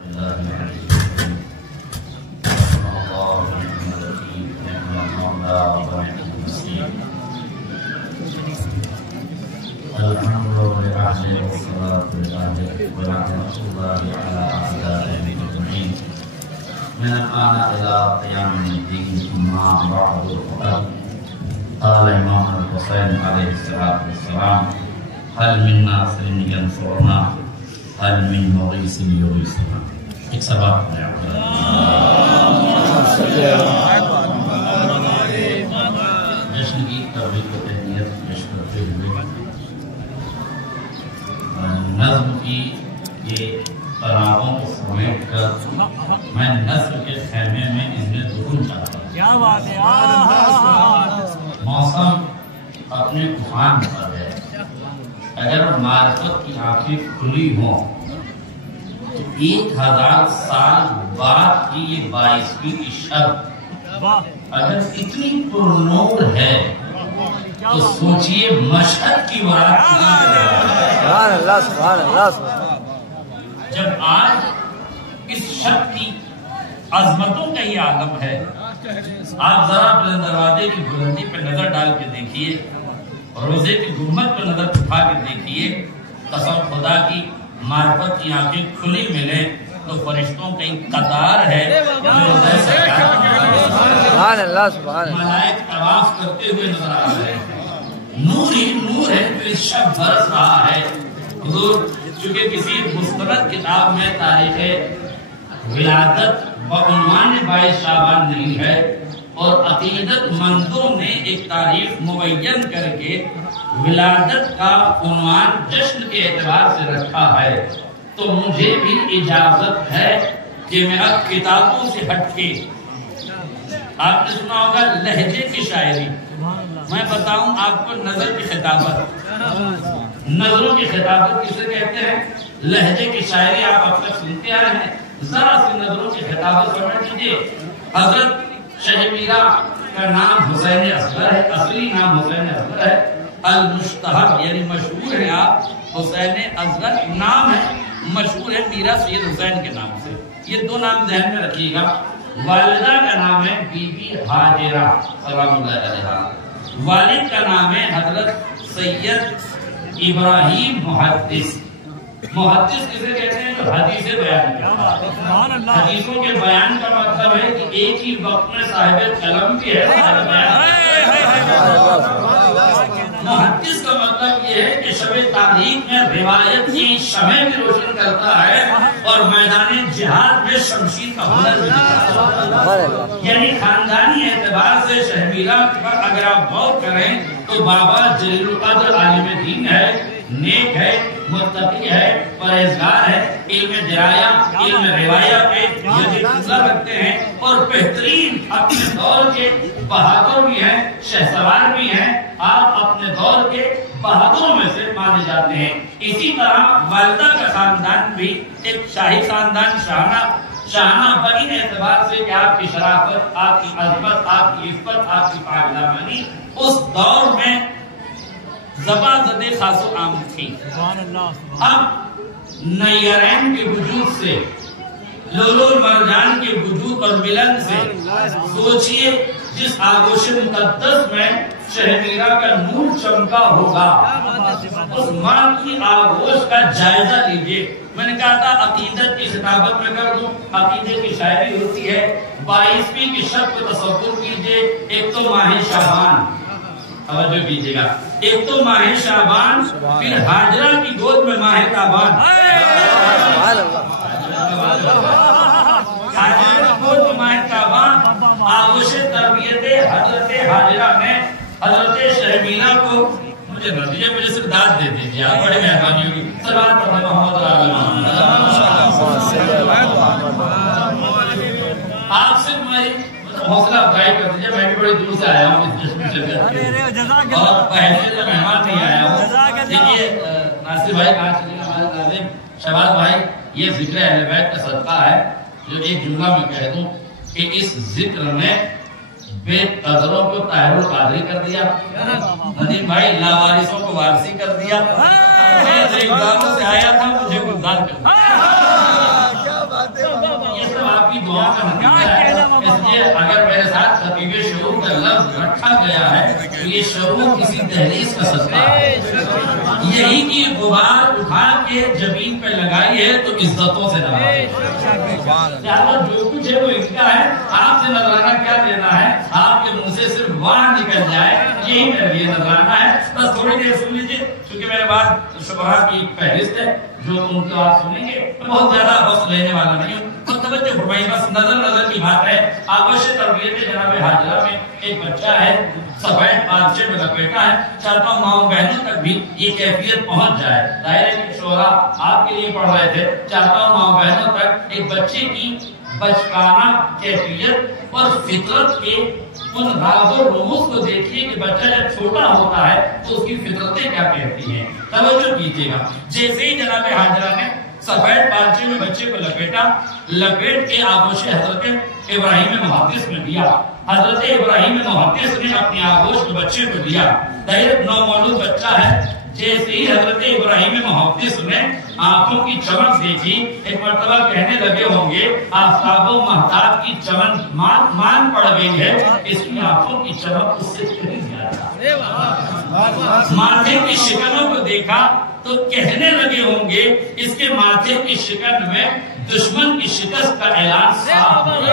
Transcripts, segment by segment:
من الآن إلى قيام الدين أما بعد فقد قال إمام الحسين عليه الصلاة والسلام هل من ناصر ينصرنا هل من مغيث يغيثنا. ایک سبب ہے جشن کی تبلیغ و تہنیت پیش کرتے ہوئے نظم کی یہ تناظروں کو سمیٹ کر میں نثر کے خیمے میں ان میں دخول چاہتا ہوں. کیا بات ہے. موسم اپنے طوفان پر ہے. اگر معرفت کی آنکھیں کھلی ہوں تو 1000 سال بعد کی یہ 22ویں کی شب اگر اتنی پرنور ہے تو سوچئے مشہد کی بات. سبحان اللہ سبحان اللہ. جب آج اس شب کی عظمتوں کا یہ عالم ہے، آپ ذرا بلند دروازے کی بلندی پہ نظر ڈال کے دیکھیے، روزے کی گنبد پہ نظر اٹھا کے دیکھیے. قسم خدا کی معرفت کی آنکھیں کھلی ملیں تو فرشتوں کا ایک قطار ہے سبحان اللہ سبحان اللہ. ملائک طواف کرتے ہوئے نظر آ رہے ہیں. نور ہی نور ہے جو اس شب برس رہا ہے. حضور چونکہ کسی مستند کتاب میں تاریخ ولادت بعنوان 22 شعبان نہیں ہے اور عقیدت مندوں نے ایک تاریخ مبین کر کے ولادت کا عنوان جشن کے اعتبار سے رکھا ہے، تو مجھے بھی اجازت ہے کہ میں اب کتابوں سے ہٹ کے آپ نے سنا ہوگا لہجے کی شاعری. میں بتاؤں آپ کو نظر کی خطابت. نظروں کی خطابت کسے کہتے ہیں؟ لہجے کی شاعری آپ اب تک سنتے آ رہے ہیں. ذرا سی نظروں کی خطابت سمجھ لیجیے. حضرت شہ میرا کا نام حسین اصغر ہے، اصلی نام حسین اصغر ہے. المشتہر یعنی مشہور ہے آپ حسین اصغر نام ہے، مشہور ہے میرا سید حسین کے نام سے. یہ دو نام ذہن میں رکھیے گا. والدہ کا نام ہے بی بی ہاجرہ سلام اللہ علیہا. والد کا نام ہے حضرت سید ابراہیم محدث. محدث کسے کہتے ہیں؟ جو حدیثیں بیان کرتا ہے. حدیثوں کے بیان کا مطلب ہے کہ ایک ہی وقت میں صاحب قلم بھی ہے. محدث کا مطلب یہ ہے کہ شب تاریخ میں روایت کی شمع بھی روشن کرتا ہے اور میدان جہاد میں شمشیر کا ہنر بھی دکھاتا ہے. یعنی خاندانی اعتبار سے شہ میرا پر اگر آپ غور کریں تو بابا جلیل القدر عالم دین ہے، نیک ہے، متقی ہے، پرہیزگار ہے، علم درایا علم روایہ پہ یقین رکھتے ہیں اور بہترین اپنے دور کے بہادر بھی ہیں، شہسوار بھی ہیں. آپ اپنے دور کے بہادروں میں سے مانے جاتے ہیں. اسی طرح والدہ کا خاندان بھی ایک شاہی خاندان، شاہانہ بنی اعتبار سے کہ آپ کی شرافت، آپ کی عظمت، آپ کی عفت، آپ کی پاکدامنی اس دور میں زبادت خاص و عام تھی. اب نیرین کے وجود سے، لولو مرجان کے وجود اور ملن سے سوچئے جس آگوش مقدس میں شہ میرا کا نور چمکا ہوگا، اس ماں کی آگوش کا جائزہ لیجئے. میں نے کہا تھا عقیدت کی خطابت میں کر دوں. عقیدت کی شاعری ہوتی ہے 22ویں کی شب کو تصور کیجئے. ایک تو ماہ شعبان، توجہ کیجئے گا، ایک تو ماہ شعبان، پھر ہاجرہ کی گود میں ماہ تابان. ہاجرہ کی گود میں ماہ تابان. آغوش تربیت حضرت ہاجرہ میں حضرت شہ میرا کو مجھے نتیجے مجھے صرف داد دے دیجیے، آپ بڑی مہربانی ہوگی. سلام پڑھنا محمد آپ سے میری حوصلہ افزائی کر دیجیے. میں بھی بڑی دور سے آیا ہوں اس جشن سے اور پہلے سے مہمان نہیں آیا ہوں. دیکھیے ناصر بھائی کہاں چلے گا ہمارے ناظم شہباز بھائی، یہ ذکر اہل بیت کا صدقہ ہے جو ایک جملہ میں کہہ دوں کہ اس ذکر نے بے قدروں کو طاہر القادری کر دیا، ندیم بھائی لاوارثوں کو وارثی کر دیا. میں ایک گاؤں سے آیا تھا، مجھے گلزار کر دیا. کہ شعور کسی تحریر کا صدقہ ہے، یہی کی غبار اٹھا کے زمین پہ لگائی ہے تو عزتوں سے نوازے۔ جو کچھ ہے وہ ان کا ہے، آپ سے نذرانہ کیا دینا ہے؟ آپ کے منہ سے صرف واہ نکل جائے، یہی میرے لیے نذرانہ ہے۔ بس تھوڑی دیر سن لیجیے، کیونکہ میرے بعد شبہات کی ایک فہرست ہے جو ان کو آپ سنیں گے، میں بہت زیادہ وقت لینے والا نہیں ہوں۔ توجہ فرمائیے، بس نظر کی بات ہے۔ آغوش تربیت جناب حاضرہ میں ایک بچہ ہے، سفید پارچے میں لپیٹا ہے، چاہتا ہوں ماؤں بہنوں تک بھی یہ کیفیت پہنچ جائے۔ ظاہر ہے کہ شعرا آپ کے لیے پڑھ رہے تھے، چاہتا ہوں ماؤں بہنوں تک ایک بچے کی بچپانہ کیفیت اور فطرت کے ان راز و رموز کو دیکھیے کہ بچہ جب چھوٹا ہوتا ہے تو اس کی فطرتیں کیا کہتی ہیں۔ توجہ کیجیے گا، جیسے ہی جناب حاضرہ نے سفید پارچے میں بچے کو لپیٹ کے آغوش حضرت ابراہیم محدث میں دیا۔ حضرت ابراہیم محدث نے اپنی آغوش کو بچے کو دیا۔ ظاہر نومولود بچہ ہے، جیسے ہی حضرت ابراہیم محدث نے آنکھوں کی چمک دیکھی، ایک مرتبہ کہنے لگے ہوں گے آفتاب و مہتاب کی چمک مان پڑ گئی ہے، اس کی آنکھوں کی چمک اس سے کہیں زیادہ۔ ماتھے کی شکنوں کو دیکھا تو کہنے لگے ہوں گے اس کے ماتھے کی شکن میں دشمن کی شکست کا اعلان صاف ہوا۔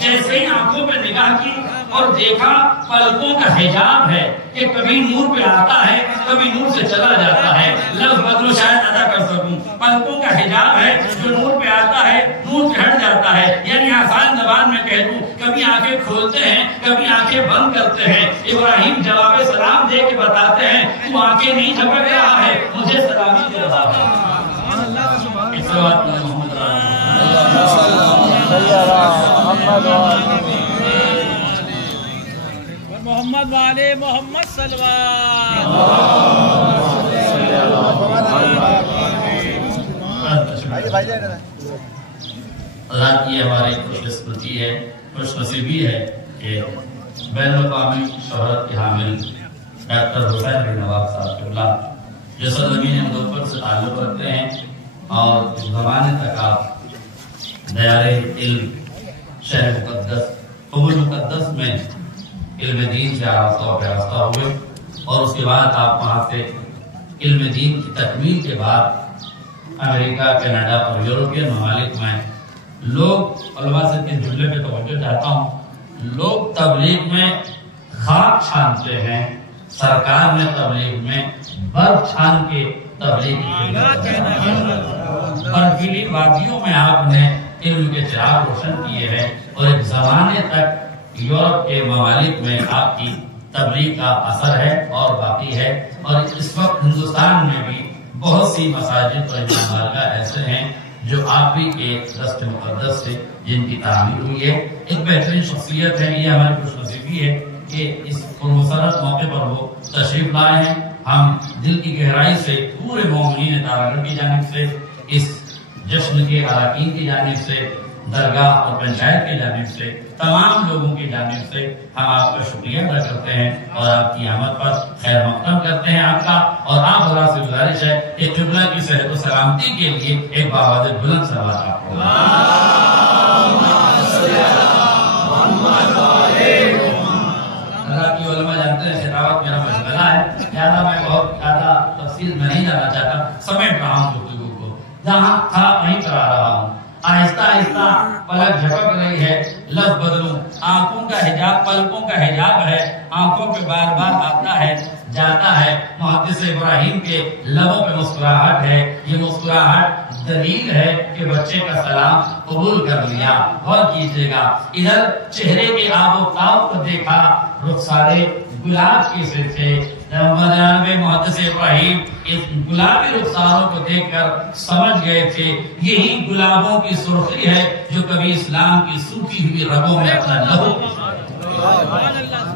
جیسے ہی آنکھوں پہ نگاہ کی اور دیکھا پلکوں کا حجاب ہے کہ کبھی نور پہ آتا ہے کبھی نور سے چلا جاتا ہے، لفظ بدلو شاید ادا کر سکوں، پلکوں کا حجاب ہے جو نور پہ آتا ہے نور سے ہٹ جاتا ہے، یعنی آسان زبان میں کہہ دوں کبھی آنکھیں کھولتے ہیں کبھی آنکھیں بند کرتے ہیں۔ ابراہیم جواب سلام دے کے بتاتے ہیں تو آنکھیں نہیں جھپک رہا ہے، مجھے سلامی دے رہا ہے۔ محمد والے محمد صلوات۔ اللہ کی ہماری خوش قسمتی ہے، خوش نصیبی ہے کہ بین الاقوامی شہرت کے حامل ڈاکٹر حسین بن نواب صاحب قبلہ جو سرزمین ہندوپور سے تعلق رکھتے ہیں اور اس زمانے تک آپ دیار علم شہر مقدس قبول مقدس میں علم دین سے آراستہ ہوئے، اور اس کے بعد آپ وہاں سے علم دین کی تکمیل کے بعد امریکہ، کینیڈا اور یورپین ممالک میں لوگ علماء سے کے جملے پہ توجہ چاہتا ہوں، لوگ تبلیغ میں خاک چھانتے ہیں، سرکار نے تبلیغ میں برف چھان کے تبلیغ کی برفیلی وادیوں میں آپ نے علم کے چراغ روشن کیے ہیں، اور ایک زمانے تک یورپ کے ممالک میں آپ کی تبلیغ کا اثر ہے اور باقی ہے، اور اس وقت ہندوستان میں بھی بہت سی مساجد اور جامعہ ایسے ہیں جو آپ بھی ایک دست مقدس سے جن کی تعمیر ہوئی ہے۔ ایک بہترین شخصیت ہے، یہ ہماری خوش نصیبی ہے کہ اس پرمسرت موقع پر وہ تشریف لائے ہیں۔ ہم دل کی گہرائی سے پورے مومنین تارا کی جانب سے، اس جشن کے اراکین کی جانب سے، درگاہ اور پنچایت کی جانب سے، تمام لوگوں کی جانب سے ہم آپ کا شکریہ ادا کرتے ہیں اور آپ کی آمد پر خیر مقدم کرتے ہیں آپ کا، اور آپ حضرات سے گزارش ہے کہ قبلہ کی صحت و سلامتی کے لیے ایک باوجہ بلند سلوات آپ کو۔ اللہ کی علماء جانتے ہیں خطابت میرا مشغلہ ہے، لہٰذا میں بہت زیادہ تفصیل میں نہیں جانا چاہتا، سمیٹ رہا ہوں گفتگو کو، جہاں تھا وہیں کرا رہا ہوں۔ آہستہ آہستہ پلک جھپک رہی ہے، لفظ بدلوں، آنکھوں کا حجاب پلکوں کا حجاب ہے، آنکھوں پہ بار بار آتا ہے جاتا ہے۔ محدث ابراہیم کے لبوں پہ مسکراہٹ ہے، یہ مسکراہٹ دلیل ہے کہ بچے کا سلام قبول کر لیا۔ غور کیجیے گا، ادھر چہرے کے آب و تاب کو دیکھا، رخسارے گلاب کے سے تھے، جناب محدث ابراہیم اس گلابی رخساروں کو دیکھ کر سمجھ گئے تھے یہی گلابوں کی سرخی ہے جو کبھی اسلام کی سوکھی ہوئی رگوں میں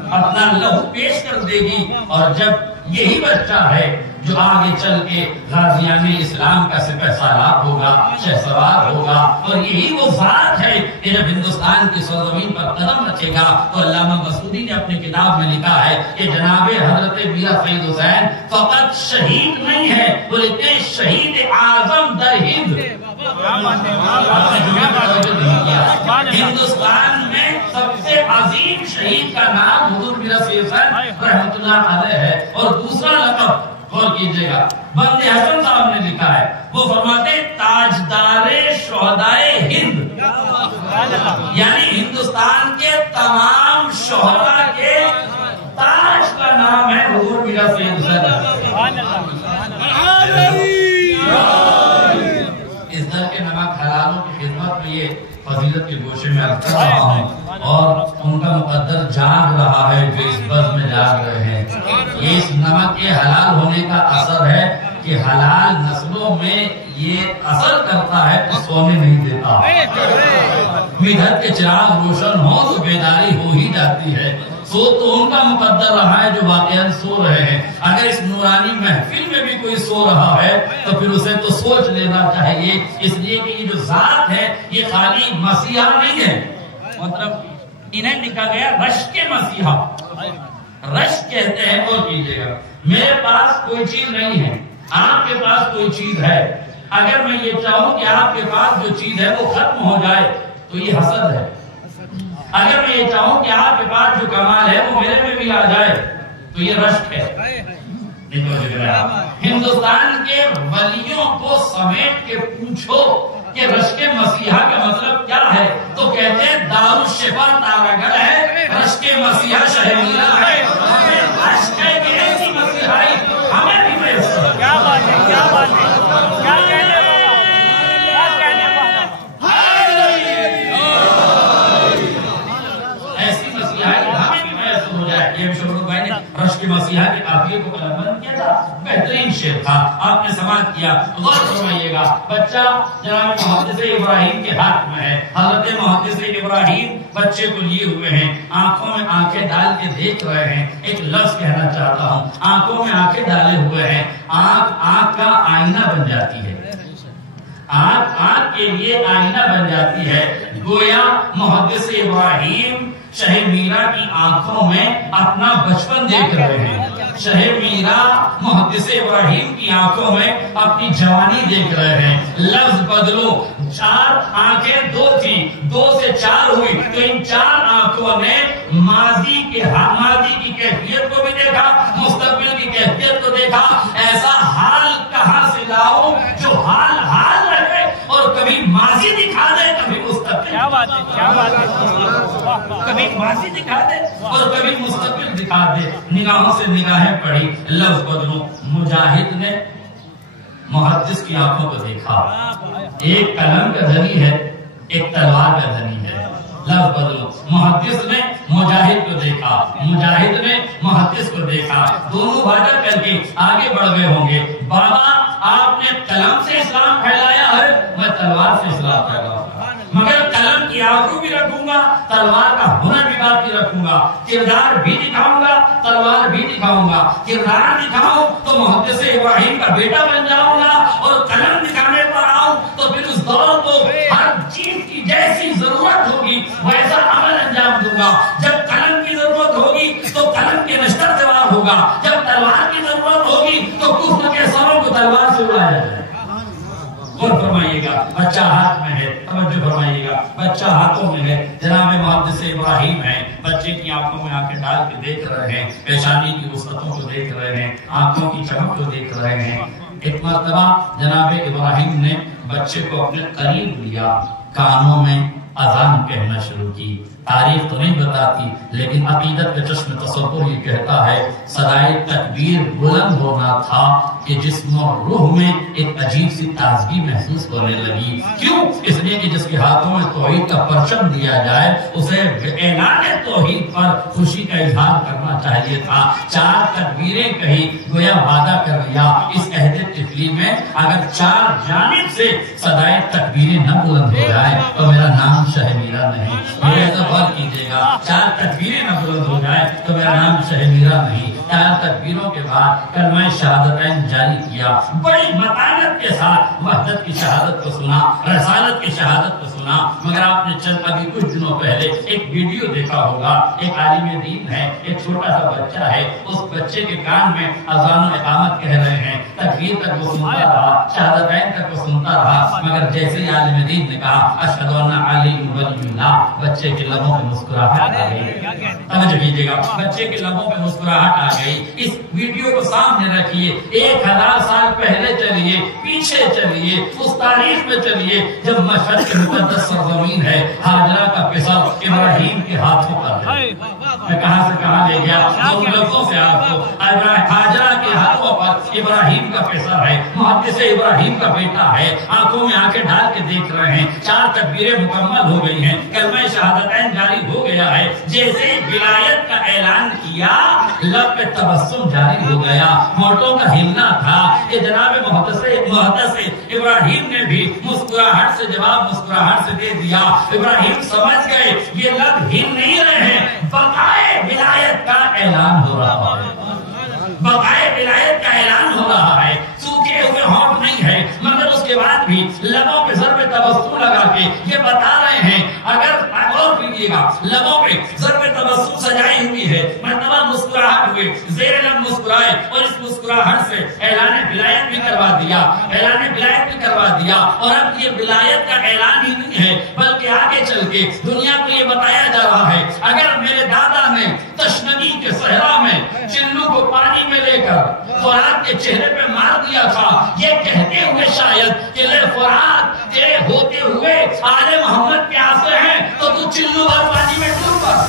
اپنا لہو پیش کر دے گی، اور جب یہی بچہ ہے جو آگے چل کے غازیان اسلام کا سپہ سالار ہوگا، شہسوار ہوگا، اور یہی وہ ذات ہے کہ جب ہندوستان کی سرزمین پر قدم رکھے گا تو علامہ مسعودی نے اپنی کتاب میں لکھا ہے کہ جناب حضرت میاں سید حسین فقط شہید نہیں ہے بلکہ شہید اعظم در ہند۔ ہندوستان میں سب سے عظیم شہید کا نام حضور میرا فیصل رحمت اللہ علیہ ہے. اور دوسرا لقب غور کیجئے گا بندے حسن صاحب نے لکھا ہے. وہ فرماتے تاجدار شہدائے ہند، یعنی ہندوستان کے تمام شہداء کے تاج کا نام ہے حضور میرا فیصل. اس در کے نمک حلالوں کی خدمت میں یہ فضیلت کے گوشے میں رکھ رہا ہوں اور ان کا مقدر جاگ رہا ہے جو اس بز میں جاگ رہے ہیں. یہ اس نمک کے حلال ہونے کا اثر ہے کہ حلال نسلوں میں یہ اثر کرتا ہے تو سونے نہیں دیتا. گھر کے چراغ روشن ہو تو بیداری ہو ہی جاتی ہے. سو تو ان کا مقدر رہا ہے جو واقعاً سو رہے ہیں. اگر اس نورانی محفل میں بھی کوئی سو رہا ہے تو پھر اسے تو سوچ لینا چاہیے، اس لیے کہ یہ جو ذات ہے یہ خالی مسیحا نہیں ہے. مطلب انہیں لکھا گیا رشک مسیحا، رشک کہتے ہیں. اور کیجئے گا میرے پاس کوئی چیز نہیں ہے، آپ کے پاس کوئی چیز ہے. اگر میں یہ چاہوں کہ آپ کے پاس جو چیز ہے وہ ختم ہو جائے تو یہ حسد ہے. اگر میں یہ چاہوں کہ آپ کے پاس جو کمال ہے وہ میرے میں بھی آ جائے تو یہ رشک ہے. ہندوستان کے ولیوں کو سمیٹ کے پوچھو کہ رشک مسیحا کا مطلب کیا ہے تو کہتے ہیں دارالشفا تاراگڑھ ہے، رشک مسیحا شہ میرا ہے. رشک ہے کہ ایسی مسیحائی ہمیں بھی میسر. کیا بات ہے، کیا بات ہے، کیا کہنے والا، کیا کہنے والا. ایسی مسیحائی ہمیں بھی میسر ہو جائے. یہ شروع بھائی نے رشک مسیحا کے قافیے کو قلم بند کیا تھا. بہترین شعر تھا، آپ نے سماعت کیا. غور فرمائیے گا بچہ جناب محدث ابراہیم کے ہاتھ میں ہے. حضرت محدث ابراہیم بچے کو لیے ہوئے ہیں، آنکھوں میں آنکھیں ڈال کے دیکھ رہے ہیں. ایک لفظ کہنا چاہتا ہوں، آنکھوں میں آنکھیں ڈالے ہوئے ہیں. آنکھ کا آئینہ بن جاتی ہے، آنکھ کے لیے آئینہ بن جاتی ہے. گویا محدث ابراہیم شہ میرا کی آنکھوں میں اپنا بچپن دیکھ رہے ہیں. شہ میرا محدث ابراہیم کی آنکھوں میں اپنی جوانی دیکھ رہے ہیں. لفظ بدلو، 4 آنکھیں 2 تھی، 2 سے 4 ہوئی تو ان 4 آنکھوں نے ماضی کی کیفیت کو بھی دیکھا، مستقبل کی کیفیت کو دیکھا. ایسا حال کہاں سے لاؤ جو حال رہے اور کبھی ماضی دکھا دے کبھی مستقبل. کیا بات ہے، کیا بات ہے. کبھی ماضی دکھا دے اور کبھی مستقبل دکھا دے. نگاہوں سے نگاہیں پڑھی. لفظ بدلو، مجاہد نے محدث کی آنکھوں کو دیکھا. ایک قلم کا دھنی ہے، ایک تلوار کا دھنی ہے. لفظ بدلو، محدث نے مجاہد کو دیکھا، مجاہد نے محدث کو دیکھا. دونوں وعدہ کر کے آگے بڑھ گئے ہوں گے. بابا آپ نے قلم سے اسلام پھیلایا ہے، میں تلوار سے اسلام پھیلاؤں گا، مگر قلم کی آبرو بھی رکھوں گا، تلوار کا ہنر بھی باقی رکھوں گا. کردار بھی دکھاؤں گا، تلوار بھی دکھاؤں گا. کردار دکھاؤں تو محدث ابراہیم کا بیٹا بن جاؤں گا، اور قلم دکھانے پر آؤں تو پھر اس دور کو ہر چیز کی جیسی ضرورت ہوگی ویسا عمل انجام دوں گا. جب قلم کی ضرورت ہوگی تو قلم کے نشتر دیوار ہوگا، جب تلوار کی ضرورت ہوگی تو کفر کے سروں کو تلوار سے اڑایا جائے. غور فرمائیے گا، بچہ ہاتھ میں ہے، توجہ فرمائیے گا، بچہ ہاتھوں میں ہے. جناب محدث ابراہیم ہے، بچے کی آنکھوں میں آنکھیں ڈال کے دیکھ رہے ہیں، پیشانی کی وسعتوں کو دیکھ رہے ہیں، آنکھوں کی چمک کو دیکھ رہے ہیں. ایک مرتبہ جناب ابراہیم نے بچے کو اپنے قریب لیا، کانوں میں اذان کہنا شروع کی. تاریخ تو نہیں بتاتی لیکن عقیدت کا چشم تصور یہ کہتا ہے صدائے تکبیر بلند ہونا تھا کہ جسم و روح میں ایک عجیب سی تازگی محسوس ہونے لگی. کیوں؟ اس لیے کہ جس کے ہاتھوں میں توحید کا پرچم دیا جائے اسے اعلان توحید پر خوشی کا اظہار کرنا چاہیے تھا. 4 تکبیریں کہی، گویا وعدہ کر لیا اس عہد طفلی میں اگر 4 جانب سے صدائے تکبیریں نہ بلند ہو جائے تو میرا نام شہ میرا نہیں. کیجیے گا 4 تکبیریں نہ بلند ہو جائے تو میرا نام شہ میرا نہیں. 4 تکبیروں کے بعد کلمہ شہادتین جاری کیا. بڑی متانت کے ساتھ وحدت کی شہادت کو سنا، رسالت کی شہادت کو سنا. سنا، مگر آپ نے چند ابھی کچھ دنوں پہلے ایک ویڈیو دیکھا ہوگا، ایک عالم دین ہے، ایک چھوٹا سا بچہ ہے، اس بچے کے کان میں اذان و اقامت کہہ رہے ہیں، تکبیر تک وہ سنتا رہا، شہادتین تک وہ سنتا رہا، مگر جیسے ہی عالم دین نے کہا اشہد ان علی ولی اللہ، بچے کے لبوں پہ مسکراہٹ آ گئی۔ توجہ کیجیے گا، بچے کے لبوں پہ مسکراہٹ آ گئی۔ اس ویڈیو کو سامنے رکھیے، 1000 سال پہلے چلیے، پیچھے چلیے، اس تاریخ میں چلیے جب مشرق کی مقدس سرزمین ہے، ہاجرہ کا پسر ابراہیم کے ہاتھوں پر ہے۔ میں کہاں سے کہاں لے گیا، دو لفظوں سے آپ کو، ہاجرہ کے ہاتھوں پر ابراہیم کا پسر ہے، محدث ابراہیم کا بیٹا ہے، آنکھوں میں آنکھیں ڈال کے دیکھ رہے ہیں، 4 تکبیریں مکمل ہو گئی ہیں، کلمہ شہادتین جاری ہو گیا ہے، جیسے ولایت کا اعلان کیا لب پہ تبسم جاری ہو گیا، ہونٹوں کا ہلنا تھا کہ جناب محدث ابراہیم نے بھی مسکراہٹ سے جواب مسکراہٹ سے دے دیا۔ ابراہیم سمجھ گئے یہ لب ہل نہیں رہے ہیں، بقائے ولایت کا اعلان ہو رہا ہے، بقائے ولایت کا اعلان ہو رہا ہے، سوکھے ہوئے ہونٹ نہیں ہے، مگر اس کے بعد بھی لبوں پہ ضرب تبسم لگا کے یہ بتا رہے ہیں، اگر غور کیجیے گا لبوں پہ ضرب تبسم سجائی ہوئی ہے، مرتبہ مسکراہٹ ہوئے، زیر لب مسکرائے، اور اس مسکراہٹ سے اعلان ولایت بھی کروا دیا، اعلان ولایت بھی کروا دیا، اور اب یہ ولایت کا اعلان ہی نہیں ہے بلکہ آگے چل کے دنیا کو یہ بتایا جا رہا ہے، اگر میرے دادا نے تشنگی کے صحرا میں چلو کو پانی میں لے کر فرات کے چہرے پہ مار دیا تھا، یہ کہتے ہوئے شاید کہ لے فرات تیرے ہوتے ہوئے آل محمد کے آسے ہیں تو تو چلو بھر پانی میں ڈوب مر،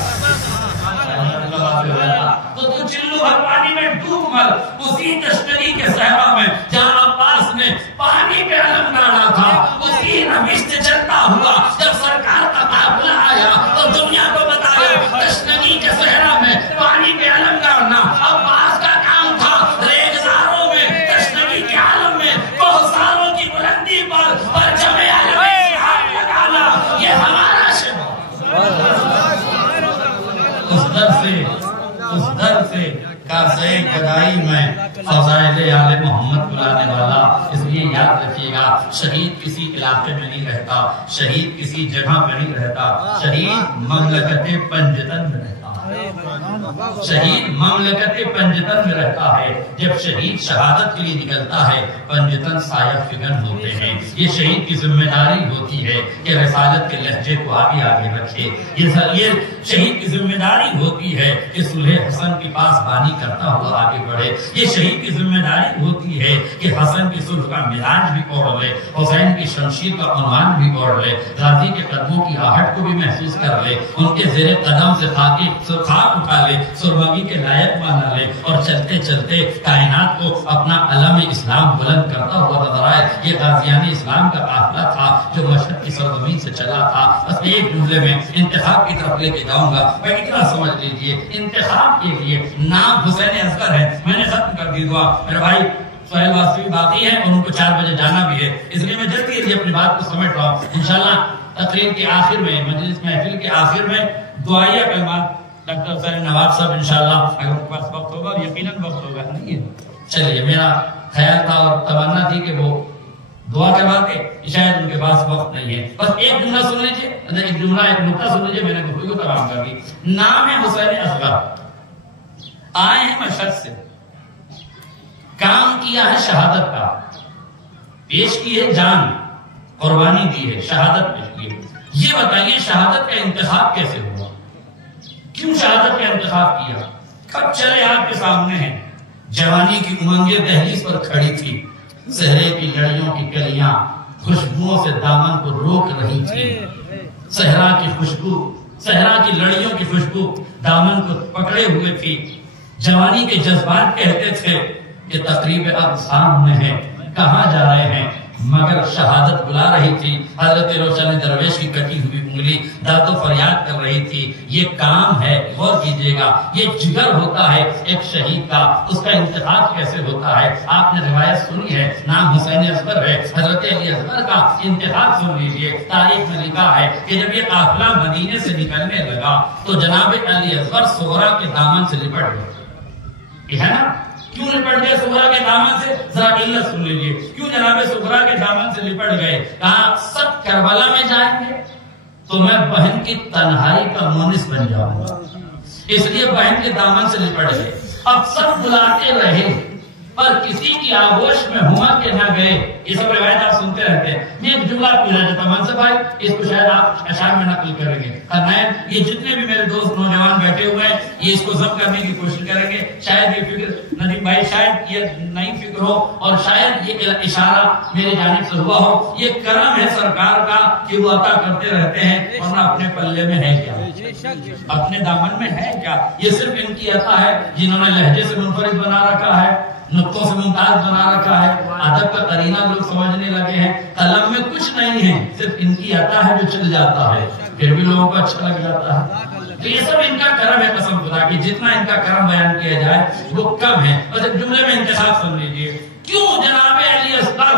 تو تو چلو بھر پانی میں ڈوب مر۔ اسی تشنگی کے صحرا میں جہاں عباس نے پانی پہ علم گاڑا تھا، اسی نمشت چلتا ہوا جب سرکار کا قافلہ آیا تو دنیا کو بتایا تشنگی کے صحرا میں پانی پہ علم گاڑنا عباس کا کام تھا، ریگزاروں میں تشنگی کے عالم میں کوہساروں کی بلندی پر پرچم علم اسلام لگانا یہ ہمارا شعار۔ اس در سے کاسے گدائی میں فضائل آل محمد بلانے والا، اس لیے یاد رکھیے گا شہید کسی علاقے میں نہیں رہتا، شہید کسی جگہ میں نہیں رہتا، شہید مملکت پنجتن میں رہتا، شہید مملکت پنجتن میں رہتا ہے۔ جب شہید شہادت کے لیے نکلتا ہے پنجتن سایہ فگن ہوتے ہیں، یہ شہید کی ذمہ داری ہوتی ہے کہ رسالت کے لہجے کو آگے آگے رکھے، یہ شہید کی ذمہ داری ہوتی ہے کہ صلح حسن کے پاس بانی کرتا ہوا آگے بڑھے، یہ شہید کی ذمہ داری ہوتی ہے کہ حسن کی صلح کا مزاج بھی اوڑھ لے، حسین کی شمشیر کا عنوان بھی اوڑھ لے، غازی کے قدموں کی آہٹ کو بھی محسوس کر لے، ان کے زیر قدم سے خاک اٹھا لے، سرمگی کے لائق مانا لے، اور چلتے چلتے کائنات کو اپنا علم اسلام بلند کرتا ہوا نظر آئے۔ یہ غازیان اسلام کا قافلہ تھا جو مشرق کی سرزمین سے چلا تھا۔ بس ایک جملے میں انتخاب کی طرف لے کے جاؤں گا، میں اتنا سمجھ لیجئے انتخاب کے لیے نام حسین اصغر ہے، میں نے ختم کر دی دعا، میرے بھائی سہیل واسطوی باقی ہیں اور ان کو 4 بجے جانا بھی ہے، اس لیے میں جلدی اپنی بات کو سمیٹ رہا ہوں۔ انشاءاللہ تقریر کے آخر میں، مجلس محفل کے آخر میں دعائیہ کلمات ڈاکٹر حسین نواب صاحب انشاءاللہ اگر آپ کے پاس وقت ہوگا، اور یقیناً وقت ہوگا، نہیں ہے چلیے میرا خیال تھا اور تمنا تھی کہ وہ دعا کرواتے، شاید ان کے پاس وقت نہیں ہے۔ بس ایک جملہ سن لیجیے، ایک جملہ ایک نقطہ سن لیجیے، میں نے گفتگو کو تمام کر دی۔ نام ہے حسین اصغر، آئے ہیں مشرق سے، کام کیا ہے شہادت کا، پیش کی ہے جان، قربانی دی ہے، شہادت پیش کی ہے۔ یہ بتائیے شہادت کا انتخاب کیسے ہوا، کیوں شہادت کا انتخاب کیا؟ کب چلے آپ کے سامنے ہیں، جوانی کی امنگیں دہلیز پر کھڑی تھی، صحرے کی لڑیوں کی کلیاں خوشبوؤں سے دامن کو روک رہی تھی، صحرا کی خوشبو، صحرا کی لڑیوں کی خوشبو دامن کو پکڑے ہوئے تھی، جوانی کے جذبات کہتے تھے کہ تقریب اب سامنے ہے، کہاں جا رہے ہیں، مگر شہادت بلا رہی تھی۔ حضرت روشن درویش کی کٹی ہوئی انگلی درد و فریاد کر رہی تھی، یہ کام ہے، غور کیجئے گا، یہ جگر ہوتا ہے ایک شہید کا، اس کا انتخاب کیسے ہوتا ہے۔ آپ نے روایت سنی ہے، نام حسین اصغر ہے، حضرت علی اصغر کا انتخاب سن لیجئے۔ تاریخ میں لکھا ہے کہ جب یہ قافلہ مدینے سے نکلنے لگا تو جناب علی اصغر صغرا کے دامن سے لپٹ گئے، یہ ہے نا، کیوں لپٹ گئے سغرا کے دامن سے؟ ذرا علت سن لیجیے کیوں جناب سغرا کے دامن سے لپٹ گئے؟ کہا سب کربلا میں جائیں گے تو میں بہن کی تنہائی کا مونس بن جاؤں گا، اس لیے بہن کے دامن سے لپٹ گئے۔ اب سب بلاتے رہے پر کسی کی آغوش میں ہوا کہ نہ گئے۔ یہ سب روایت آپ سنتے رہتے ہیں۔ میں ایک جملہ پوچھنا چاہتا ہوں منصف بھائی، اس کو شاید آپ اشعار میں نقل کریں گے۔ یہ جتنے بھی میرے دوست نوجوان بیٹھے ہوئے ہیں یہ اس کو ضبط کرنے کی کوشش کریں گے۔ شاید یہ فکر ندیم بھائی شاید یہ نئی فکر ہو اور شاید یہ اشارہ میرے جانب سے ہوا ہو۔ یہ کرم ہے سرکار کا کہ وہ عطا کرتے رہتے ہیں، ورنہ اپنے پلے میں ہے کیا، اپنے دامن میں ہے کیا؟ یہ صرف ان کی عطا ہے جنہوں نے لہجے سے منفرد بنا رکھا ہے، نقطوں سے ممتاز بنا رکھا ہے، ادب کا قرینہ لوگ سمجھنے لگے ہیں، قلم میں کچھ نہیں ہے، صرف ان کی عطا ہے جو چل جاتا ہے، پھر بھی لوگوں کو اچھا لگ جاتا ہے۔ تو یہ سب ان کا کرم ہے، قسم خدا کی جتنا ان کا کرم بیان کیا جائے وہ کم ہے۔ بس ایک جملے میں انتخاب سن لیجیے، کیوں جناب علی اصغر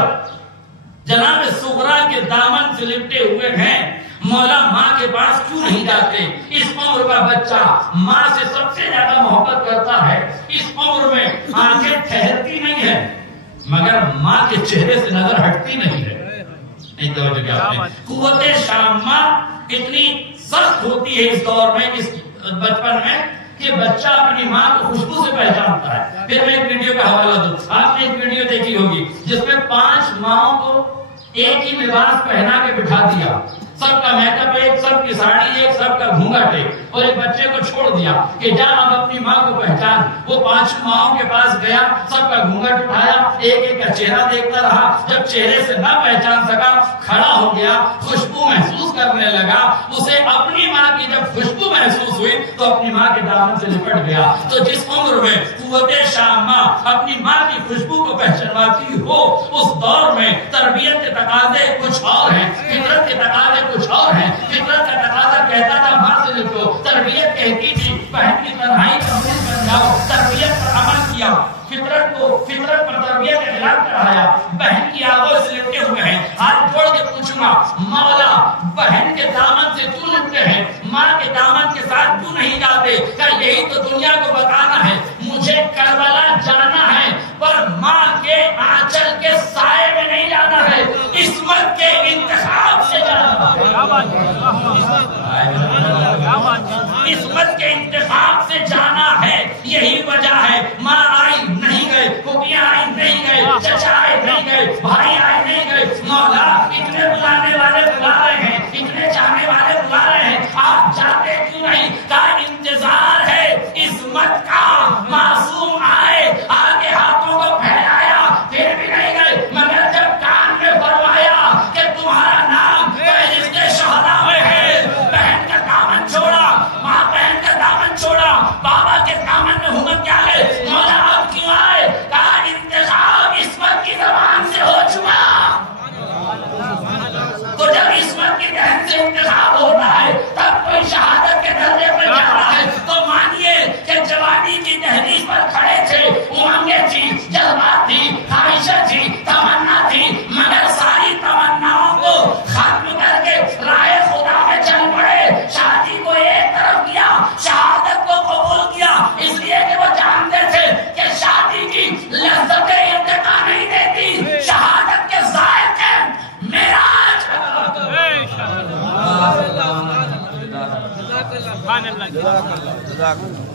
جناب صغرا کے دامن سے لپٹے ہوئے ہیں؟ مولا ماں کے پاس کیوں نہیں جاتے؟ اس عمر کا بچہ ماں سے سب سے زیادہ محبت کرتا ہے، اس عمر میں آنکھیں ٹھہرتی نہیں ہے مگر ماں کے چہرے سے نظر ہٹتی نہیں ہے۔ نہیں توجہ کیا آپ نے؟ قوت شامہ اتنی سخت ہوتی ہے اس دور میں، اس بچپن میں، کہ بچہ اپنی ماں کو خوشبو سے پہچانتا ہے۔ پھر میں ایک ویڈیو کا حوالہ دوں، آپ نے ایک ویڈیو دیکھی ہوگی جس میں 5 ماؤں کو ایک ہی لباس پہنا کے بٹھا دیا، سب کا میک اپ ایک، سب کی ساڑی ایک، سب کا گھونگھٹ ایک، اور ایک بچے کو چھوڑ دیا کہ جا اب اپنی ماں کو پہچان۔ وہ 5 ماؤں کے پاس گیا، سب کا گھونگھٹ اٹھایا، ایک ایک کا چہرہ دیکھتا رہا، جب چہرے سے نہ پہچان سکا کھڑا ہو گیا، خوشبو محسوس کرنے لگا، اسے اپنی ماں کی جب خوشبو محسوس ہوئی تو اپنی ماں کے دامن سے لپٹ گیا۔ تو جس عمر میں قوت شامہ اپنی ماں کی خوشبو کو پہچانواتی ہو، اس دور میں تربیت کے تقاضے کچھ اور ہیں، فطرت کے تقاضے کچھ اور ہیں۔ فطرت کا تقاضا کہتا تھا ماں سے لپٹو، تربیت کہتی تھی بہن کی تنہائی کا مونس بن جاؤ، تربیت پر عمل کیا، فطرت پر تربیت کا خلاف کرایا، بہن کی آغوش سے لپٹے ہوئے ہیں۔ ہاتھ جوڑ کے پوچھوں گا مولا بہن کے دامن سے کیوں لپٹے ہیں؟ ماں کے دامن کے ساتھ کیوں نہیں جاتے؟ کیا یہی تو دنیا کو بتانا ہے مجھے کربلا جانا ہے پر ماں کے آنچل کے سائے میں نہیں جانا ہے، عصمت کے انتخاب سے جانا ہے، عصمت کے انتخاب سے جانا ہے۔ یہی وجہ ہے ماں آئی نہیں گئے، پھوپھیاں آئی نہیں گئے، چچا آئے نہیں گئے، بھائی آئے نہیں گئے۔ مولا اتنے بلانے والے بلا رہے ہیں، اتنے چاہنے والے بلا رہے ہیں، آپ جاتے کیوں نہیں؟ کا انتظار ہے عصمت کا، معصوم آئے آگے ہاتھوں کو پھیلایا پھر بھی نہیں گئے، مگر جب کان میں فرمایا کہ تمہارا نام فہرست شہداء میں ہے، بہن کا دامن چھوڑا، ماں بہن کا دامن چھوڑا، بابا کے دامن میں ہمت کیا ہے؟ مولا آپ کیوں آئے؟ کہا انتخاب عصمت کی زبان سے ہو چکا۔ تو جب عصمت کی دہن سے انتخاب ہوتا ہے تب کوئی شہادت کے درجے پر جاتا ہے۔ تو مانیے کہ جوانی کی دہلیز پر کھڑے تھے، امنگیں تھی، جذبات تھی، خواہشیں تھی، تمنا تھی، مگر ساری تمناؤں کو ختم کر کے رائے خدا میں چل پڑے، شادی کو ایک طرف کیا، شہادت کو قبول کیا، اس لیے کہ وہ جانتے تھے کہ شادی کی لذت ارتقا نہیں دیتی، شہادت کے ذائقے معراج۔ سبحان اللہ۔